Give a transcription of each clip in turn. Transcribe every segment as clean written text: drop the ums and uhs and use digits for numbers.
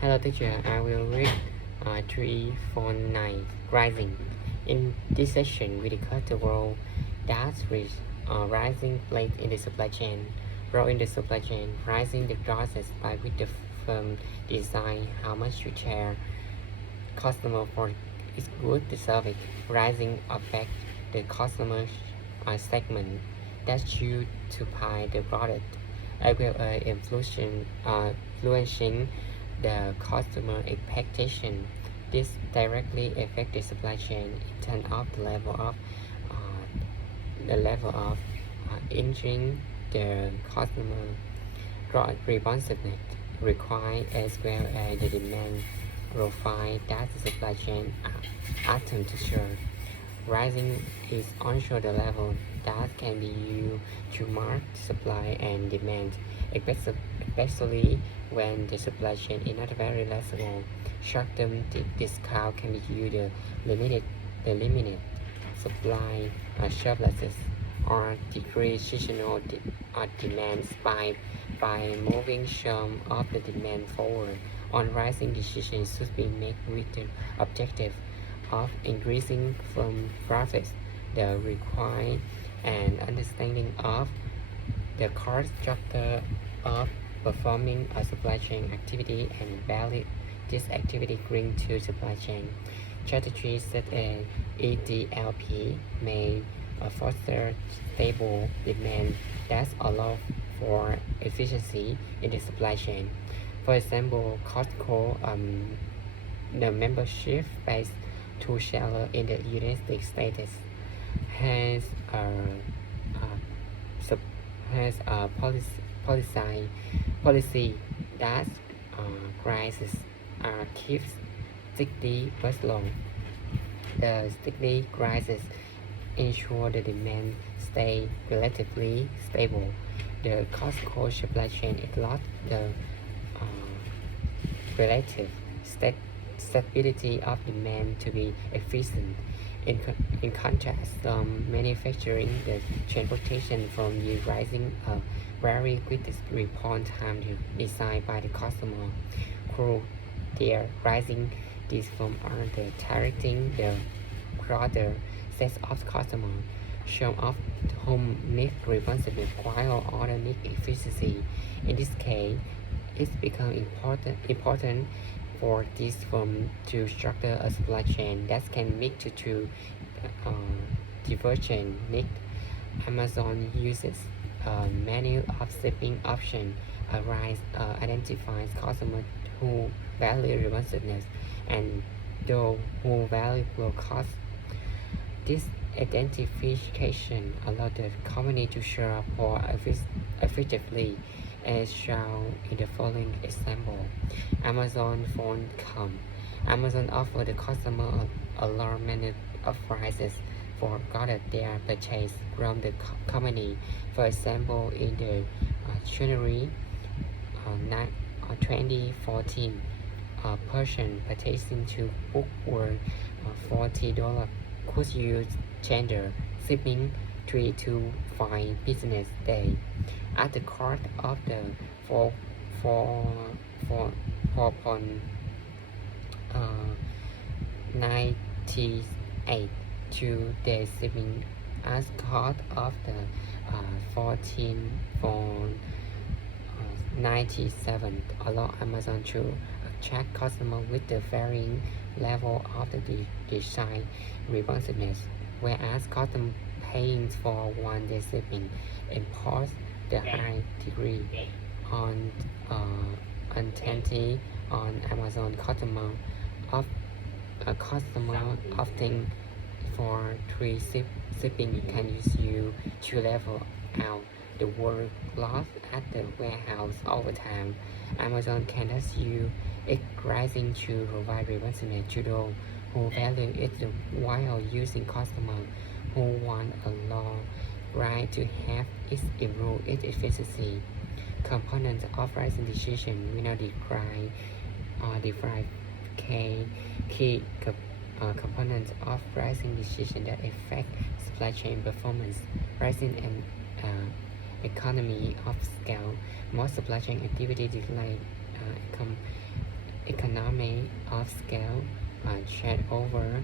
Hello teacher, I will read 349 Rising. In this section, we discuss the role that rising plays in the supply chain. Role in the supply chain, rising the process by which the firm design how much to share customer for its good the service. Rising affect the customer segment that choose to buy the product, as well as influencing the customer expectation. This directly affects the supply chain in terms of the level of ensuring the customer responsiveness required, as well as the demand profile that the supply chain attempt to serve. Rising is also the level that can be used to mark supply and demand, especially when the supply chain is not very flexible. Short-term discount can be used to eliminate supply surpluses or decrease seasonal demand spike by moving some of the demand forward. On rising decisions should be made with the objective of increasing firm profits, the require an understanding of the cost structure of performing a supply chain activity and value this activity bring to supply chain. Strategies such as EDLP may foster stable demand that allow for efficiency in the supply chain. For example, Costco, the membership-based tool seller in the United States, has a, has a policy that prices are kept strictly but long. The strictly prices ensure the demand stay relatively stable. The Costco supply chain is not the relative stability of demand to be efficient. In contrast, manufacturing the transportation from the rising very quick response time designed by the customer. Through their rising, these firms are directing the broader set of customers, some of whom need responsibility while others need efficiency. In this case, it's become important for this firm to structure a supply chain that can meet to two divergent needs. Amazon uses a menu of shipping options, identifies customers who value responsiveness and those who value low cost. This identification allows the company to serve more effectively, as shown in the following example. Amazon phone.com. Amazon offers the customer a lower menu of prices for products they are purchased from the company. For example, in the January 2014, a person purchasing two books worth $40 could use tender shipping 3 to 5 business days at the cost of the 98 to the shipping as cost of the 14 for 97 allow Amazon to attract customers with the varying level of the design responsiveness, whereas custom paying for one day shipping impose the high degree on uncertainty on Amazon of a customer opting for three shipping can use you to level out the work loss at the warehouse over time. Amazon can ask you it rising to provide responsiveness to those who value it while using customers who want a law right to have it improve its efficiency. Components of rising decision will not define key components of rising decision that affect supply chain performance. Rising and economy of scale. Most supply chain activities like economy of scale shared over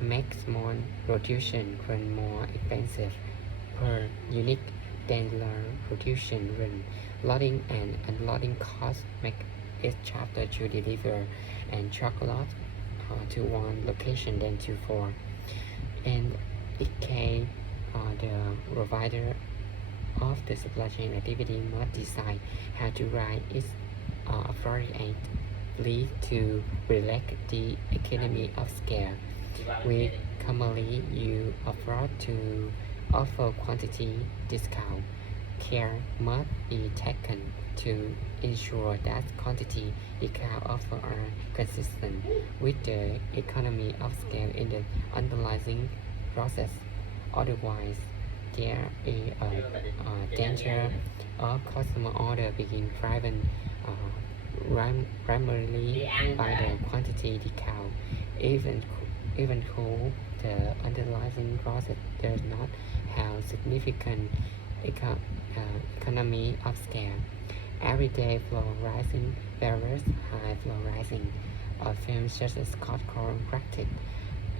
makes small production run more expensive per unit than large production run. Loading and unloading costs make it cheaper to deliver and truck loads to one location than to four. And it can the provider of the supply chain activity must decide how to write its appropriately to reflect the economy of scale. We commonly use approach to offer quantity discount. Care must be taken to ensure that quantity discount offer are consistent with the economy of scale in the underlying process. Otherwise, there is a danger of customer order being driven primarily by the quantity discount, even even though the underlying process does not have significant economy of scale. Everyday flow rising barriers, high flow rising firms such as Costco practice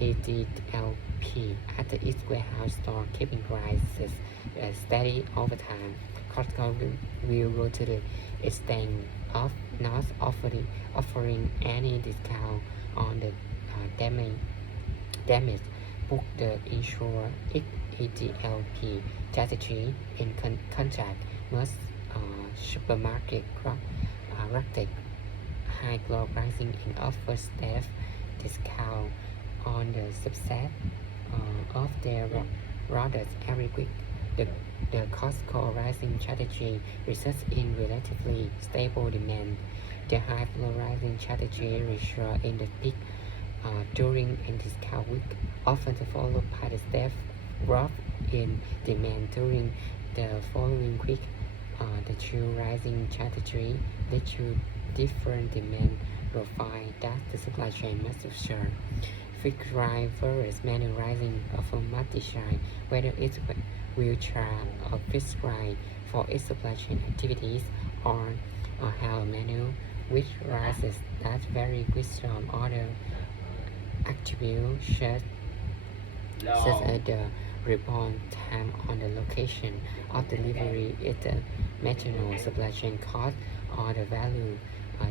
EDLP at the East Warehouse store, keeping prices steady over time. Costco will go to the extent of not offering any discount on the damage book the insurer EDLP strategy in contract. Most supermarket practice high flow pricing and offer staff discount on the subset of their products every week. The Costco rising strategy results in relatively stable demand. The high flow rising strategy results in the peak during a discount week, often followed by the steep drop in demand during the following week. The two rising strategy lead to different demand profile that the supply chain must assure. Fixed rise versus manual rising often must decide whether it will try a fixed rise for its supply chain activities or have a manual which rises that vary with some other attributes such as the response time on the location of delivery, its material supply chain cost, or the value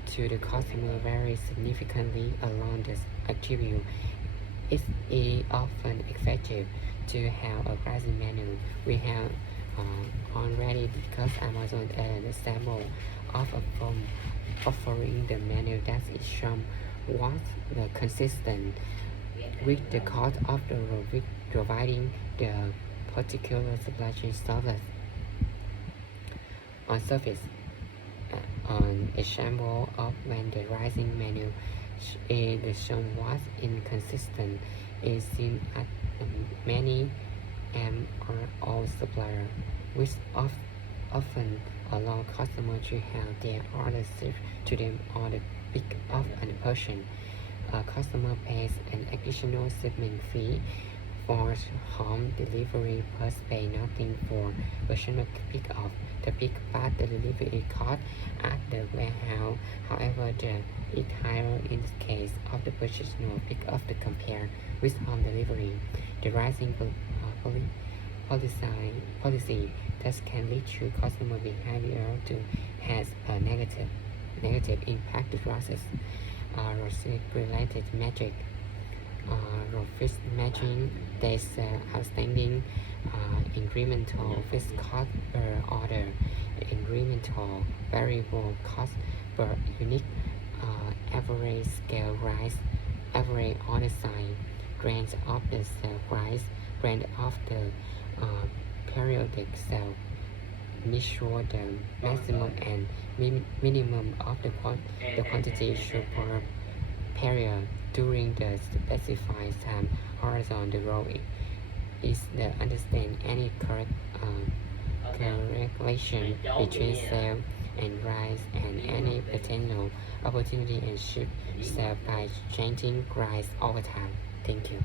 to the customer varies significantly along this attribute. It is often effective to have a pricing manual. We have already discussed Amazon as an example of a firm offering the manual that is somewhat consistent with the cost of the providing the particular supply chain service on surface. An example of when the rising manual is somewhat inconsistent is seen at many MRO suppliers, which often allow customers to have their orders shipped to them on the pick up and person. A customer pays an additional shipment fee for home delivery plus pay nothing for personal pick-up. The pick-up delivery cost at the warehouse, however, is higher in the case of the personal pick-up compared with home delivery. The rising policy thus can lead to customer behavior to has a negative impact to process. Related metric fixed matching there's outstanding incremental fixed cost per order, incremental variable cost per unit, average scale rise, average order size, grant of the sale price, grant of the periodic sale. Make sure the maximum and minimum of the quantity should per period during the specified time horizon. The role is to understand any correlation between sale and rise and any potential opportunity and shift sale by changing price over time. Thank you.